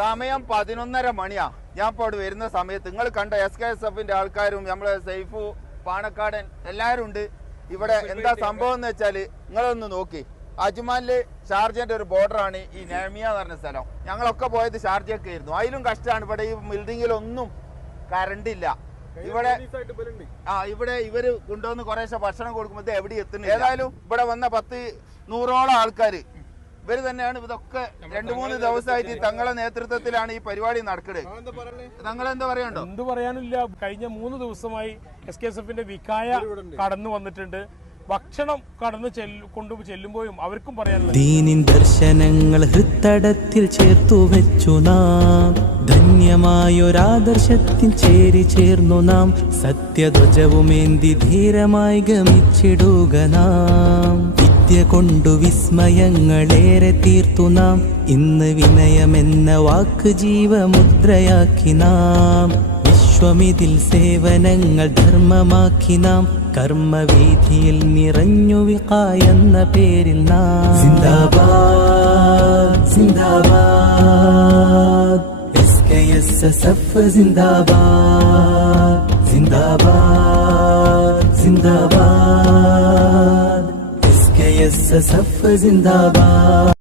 സമയം പതിനൊന്നര മണിയാ. ഞാൻ ഇപ്പോൾ അവിടെ വരുന്ന സമയത്ത് നിങ്ങൾ കണ്ട എസ് കെ എസ് എഫിന്റെ ആൾക്കാരും നമ്മളെ സൈഫു പാണക്കാടൻ എല്ലാവരും ഉണ്ട്. ഇവിടെ എന്താ സംഭവം എന്ന് വെച്ചാൽ നിങ്ങളൊന്ന് നോക്കി. അജ്മാനിൽ ഷാർജന്റെ ഒരു ബോർഡറാണ് ഈ നേമിയ എന്ന് പറഞ്ഞ സ്ഥലം. ഞങ്ങളൊക്കെ പോയത് ഷാർജയൊക്കെ ആയിരുന്നു അതിലും കഷ്ടമാണ്. ഇവിടെ ഈ ബിൽഡിങ്ങിലൊന്നും കറണ്ട് ഇല്ല. ഇവിടെ ആ ഇവിടെ ഇവർ കൊണ്ടുവന്ന് കുറേശ്ശെ ഭക്ഷണം കൊടുക്കുമ്പോൾ എവിടെ എത്തുന്നു ഏതായാലും ഇവിടെ വന്ന പത്ത് നൂറോളം ആൾക്കാര്. ഇവർ തന്നെയാണ് ഇതൊക്കെ രണ്ടു മൂന്ന് ദിവസമായിട്ട് തങ്ങളെ നേതൃത്വത്തിലാണ് ഈ പരിപാടി നടക്കുന്നത് തങ്ങൾ എന്താ പറയണ്ടോ എന്ത് പറയാനില്ല കഴിഞ്ഞ മൂന്ന് ദിവസമായി എസ് കെ എസ് എഫിന്റെ വിക്കായ കടന്നു വന്നിട്ടുണ്ട്. ഭക്ഷണം കടന്നു ചെല്ലു കൊണ്ടു ചെല്ലുമ്പോഴും അവർക്കും പറയാനുള്ളത് ദീനിൻ ദർശനങ്ങൾ ഹൃത്തടത്തിൽ ചേർത്തു വെച്ചു നാം. ധന്യമായൊരാദർശത്തിൽ ചേരി ചേർന്നു നാം. സത്യധ്വജവുമേന്തി ധീരമായി ഗമിച്ചിടുക നാം. വിദ്യ കൊണ്ടു വിസ്മയങ്ങളേറെ തീർത്തു നാം. ഇന്ന് വിനയമെന്ന വാക്ക് ജീവമുദ്രയാക്കി നാം. വിശ്വമിതിൽ സേവനങ്ങൾ ധർമ്മമാക്കി നാം. കർമ്മവീഥിയിൽ നിറഞ്ഞു വികായെന്ന പേരിൽ നാം. സിന്ദാബാദ് സിന്ദാബാദ്. S K S S F സിന്ദാബാദ്